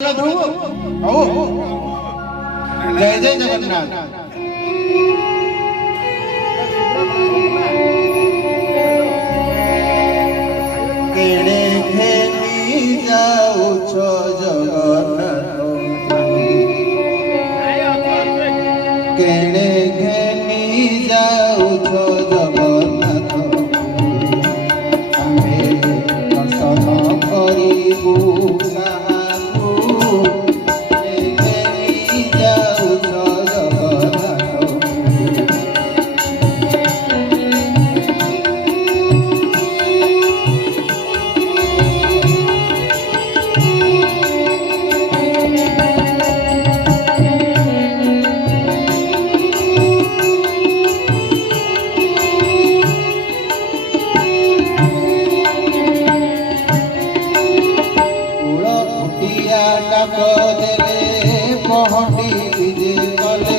जय जय जगन्नाथ। केणे घेनी जाऊ छो जगन्नाथ, केणे घेनी जाऊ छो जगन्नाथ, आमे दर्शन करिबु काहाकु, घेनी जाऊ छो जगन्नाथ। डाक देले पहंडी विजे गले,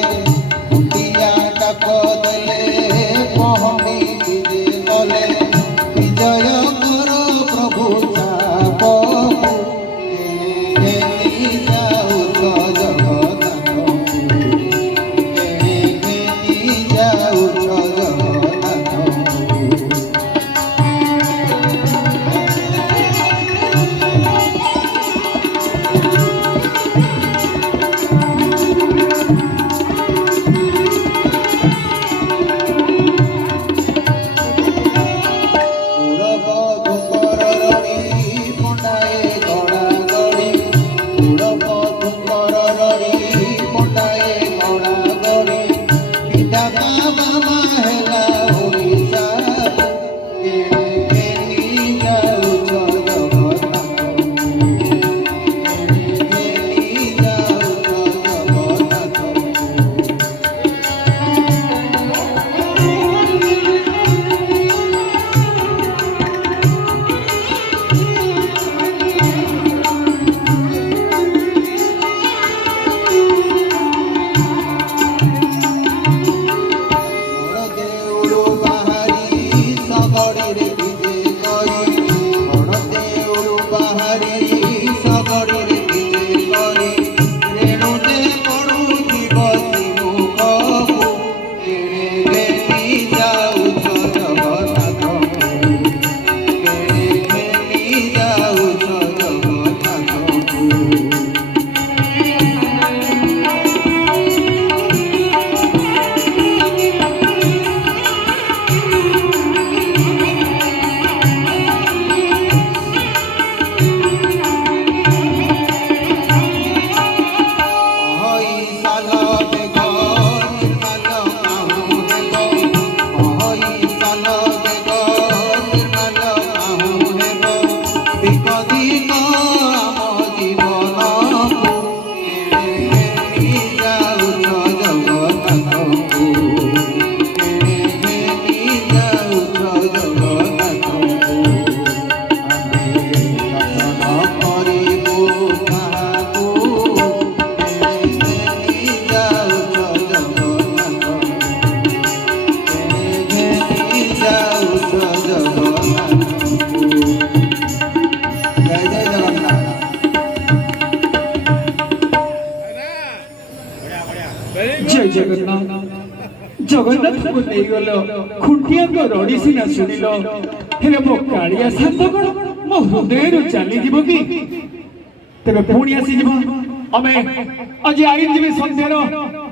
कुटिया डाक देले पहंडी विजे गले, विजय कर प्रभु चापकु, घेनी जाऊ छो जगन्नाथकु, घेनी जाऊ छो जगन्नाथकु। जय जगन्नाथ। जगन्नाथ को नहीं गलो खुटिया को रड़ी सिना सुनिलो, हेले मो कालिया सात कोन मो हृदय चली जीवो कि तेरे पुणी आसी जीवो। अमे आज आई जीवे संध्यार